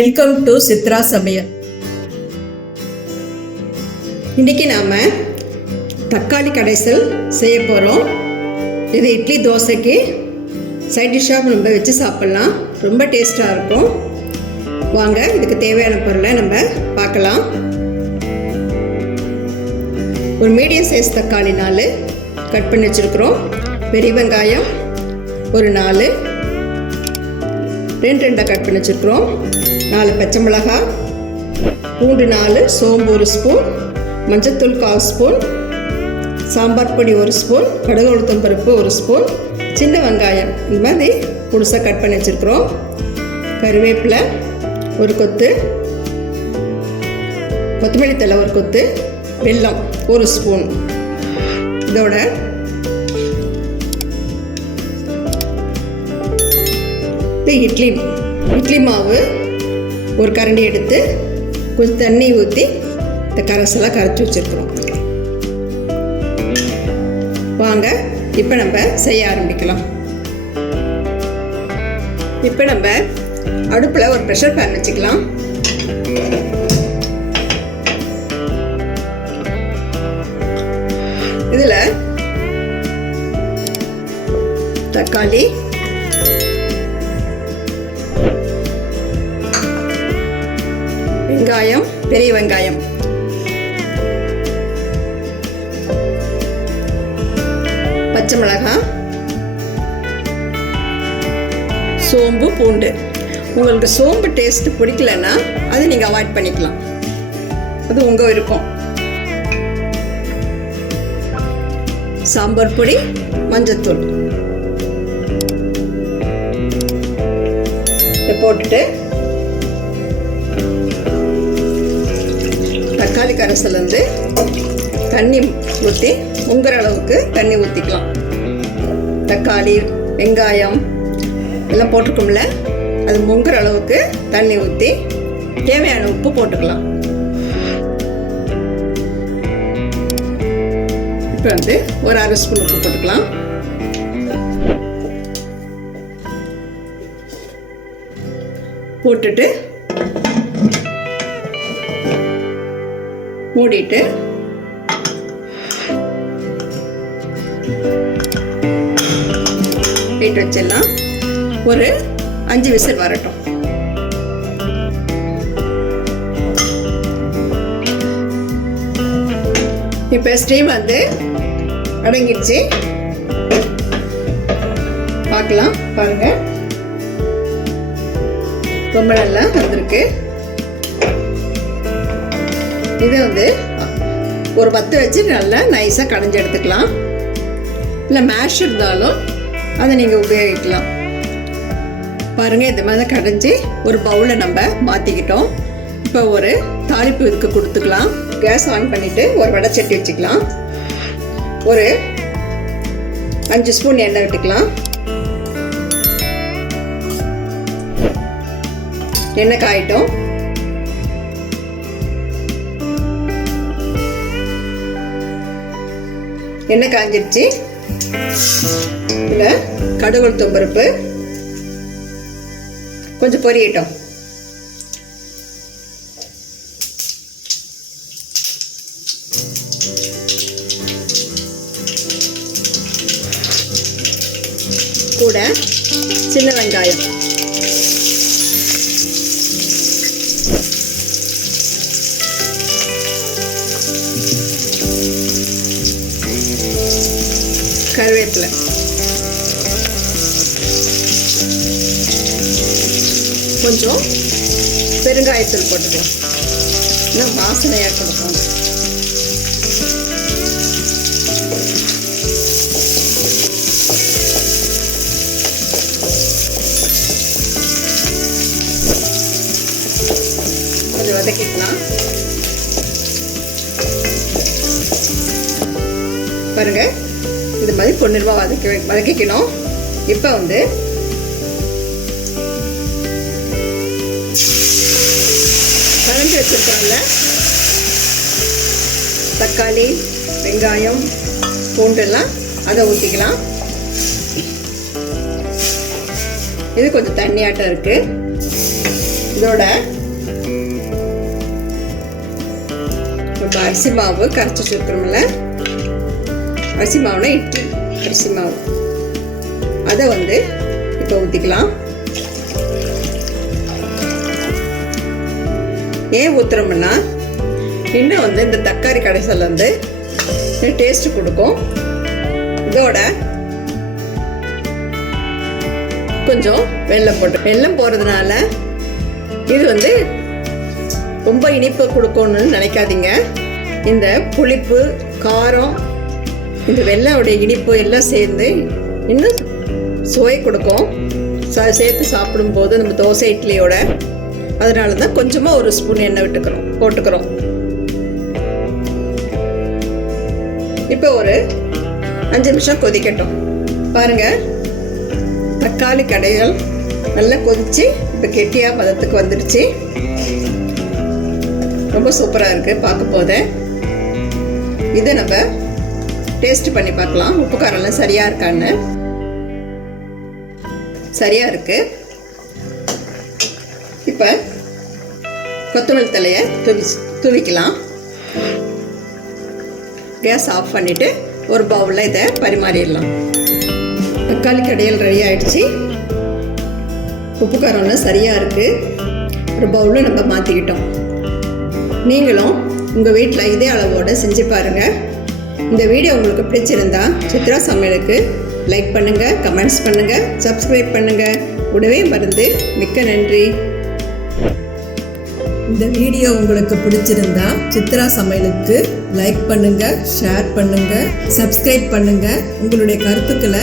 Welcome to Chitra சமையல். இன்றைக்கி நாம் தக்காளி கடைசல் செய்ய போகிறோம். இது இட்லி தோசைக்கு சைட் டிஷ்ஷாக நம்ம வச்சு சாப்பிட்லாம். ரொம்ப டேஸ்ட்டாக இருக்கும். வாங்க இதுக்கு தேவையான பொருளை நம்ம பார்க்கலாம். ஒரு மீடியம் சைஸ் தக்காளி 4 கட் பண்ணி வச்சுருக்குறோம். பெரிய வெங்காயம் ஒரு 4 ரெண்டாக கட் பண்ணி வச்சுருக்குறோம். 4 பச்சை மிளகாய், பூண்டு 4, சோம்பு 1 ஸ்பூன், மஞ்சத்தூள் 1/4 ஸ்பூன், சாம்பார் பொடி 1 ஸ்பூன், கடுகு உளுத்தம் பருப்பு 1 ஸ்பூன், சின்ன வெங்காயம் இந்த மாதிரி புதுசாக கட் பண்ணி வச்சுருக்குறோம். கருவேப்பிலை 1 கொத்து, கொத்தமல்லி தழை 1 கொத்து, வெல்லம் 1 ஸ்பூன். இதோட இட்லி மாவு 1 கரண்டி எடுத்து கொஞ்சம் தண்ணி ஊற்றி இந்த கரைசலாக கரைச்சி வச்சுருக்குறோம். வாங்க இப்போ நம்ம செய்ய ஆரம்பிக்கலாம். இப்போ நம்ம அடுப்பில் ஒரு ப்ரெஷர் பேன் வச்சுக்கலாம். இதில் தக்காளி, வெங்காயம், பெரிய வெங்காயம், பச்சை மிளகாய், சோம்பு, பூண்டு. உங்களுக்கு சோம்பு டேஸ்ட் பிடிக்கலன்னா அது நீங்கள் அவாய்ட் பண்ணிக்கலாம். அது உங்கள் விருப்பம். சாம்பார் பொடி, மஞ்சத்தூள் இதை போட்டுட்டு தக்காளி கரைசல் வந்து தண்ணி ஊற்றி முங்குற அளவுக்கு தண்ணி ஊற்றிக்கலாம். தக்காளி வெங்காயம் எல்லாம் போட்டிருக்கோம்ல, அது முங்குற அளவுக்கு தண்ணி ஊற்றி தேவையான உப்பு போட்டுக்கலாம். இப்போ வந்து ஒரு 1/2 ஸ்பூன் உப்பு போட்டுக்கலாம். போட்டுட்டு மூடிட்டு வெயிட் வச்சிடலாம். ஒரு 5 விசில் வரட்டும். இப்போ ஸ்டீம் வந்து அடங்கிடுச்சு. பார்க்கலாம். பாருங்க, ரொம்ப நல்லா வந்திருக்கு. இது வந்து ஒரு 10 வச்சு நல்லா நைஸாக கடைஞ்சி எடுத்துக்கலாம். இல்லை மேஷ் இருந்தாலும் அதை நீங்கள் உபயோகிக்கலாம். பாருங்கள், இந்த மாதிரி கடைஞ்சி ஒரு பவுலை நம்ம மாற்றிக்கிட்டோம். இப்போ ஒரு தாளிப்பு இதுக்கு கொடுத்துக்கலாம். கேஸ் ஆன் பண்ணிவிட்டு ஒரு வடைச்சட்டி வச்சுக்கலாம். ஒரு 5 ஸ்பூன் எண்ணெய் விட்டுக்கலாம். எண்ணெய் காயிட்டோம். எண்ணெய் காஞ்சிருச்சு. இதில் கடுகு உளுத்தம் பருப்பு கொஞ்சம் பொரியட்டும். கூட சின்ன வெங்காயம், கருவேப்பிலை, கொஞ்சம் பெருங்காயத்தூள் போட்டுக்கலாம். இன்னும் வாசனையாக கொடுக்கும். கொஞ்சம் வதக்கிக்கலாம். பாருங்க, இது மாதிரி பொன்னிறமா வதக்கிக்கணும். இப்போ வந்து கரைஞ்சி வச்சுருக்கோம்ல தக்காளி வெங்காயம் பூண்டெல்லாம் அதை ஊற்றிக்கலாம். இது கொஞ்சம் தண்ணியாட்டம் இருக்குது. இதோட நம்ம அரிசி மாவு கரைச்சி வச்சுருக்கிறோம்ல, அரிசி மாவுனா இட்லி அரிசி மாவு, அதை வந்து இப்போ ஊற்றிக்கலாம். ஏன் ஊற்றுறோம்னா இன்னும் வந்து இந்த தக்காளி கடைசல் வந்து டேஸ்ட் கொடுக்கும். இதோட கொஞ்சம் வெல்லம் வெல்லம் போடுறதுனால இது வந்து ரொம்ப இனிப்பு கொடுக்கும்னு நினைக்காதீங்க. இந்த புளிப்பு, காரம், இந்த வெல்லோடைய இனிப்பு எல்லாம் சேர்ந்து இன்னும் சுவை கொடுக்கும் சேர்த்து சாப்பிடும்போது நம்ம தோசை இட்லியோட. அதனால தான் கொஞ்சமாக ஒரு ஸ்பூன் எண்ணெய் போட்டுக்கிறோம். இப்போ ஒரு 5 நிமிஷம் கொதிக்கட்டும். பாருங்கள், தக்காளி கடைகள் நல்லா கொதிச்சு இப்போ கெட்டியாக பதத்துக்கு வந்துடுச்சு. ரொம்ப சூப்பராக இருக்குது பார்க்க போதே. இதை நம்ம டேஸ்ட் பண்ணி பார்க்கலாம், உப்பு காரம்லாம் சரியாக இருக்கான்னு. சரியாக இருக்குது. இப்போ கொத்தமல்லி தலையை தூவிக்கலாம். கேஸ் ஆஃப் பண்ணிவிட்டு ஒரு பவுலில் இதை பரிமாறிடலாம். தக்காளி கடையல் ரெடி ஆகிடுச்சு. உப்பு காரம்லாம் சரியாக இருக்குது. ஒரு பவுலில் நம்ம மாற்றிக்கிட்டோம். நீங்களும் உங்கள் வீட்டில் இதே அளவோடு செஞ்சு பாருங்கள். இந்த வீடியோ உங்களுக்கு பிடிச்சிருந்தா சித்ரா சமையலுக்கு லைக் பண்ணுங்கள், கமெண்ட்ஸ் பண்ணுங்கள், சப்ஸ்கிரைப் பண்ணுங்கள். கூடவே மறந்து மிக்க நன்றி. இந்த வீடியோ உங்களுக்கு பிடிச்சிருந்தா சித்ரா சமையலுக்கு லைக் பண்ணுங்கள், ஷேர் பண்ணுங்கள், சப்ஸ்கிரைப் பண்ணுங்கள். உங்களுடைய கருத்துக்களை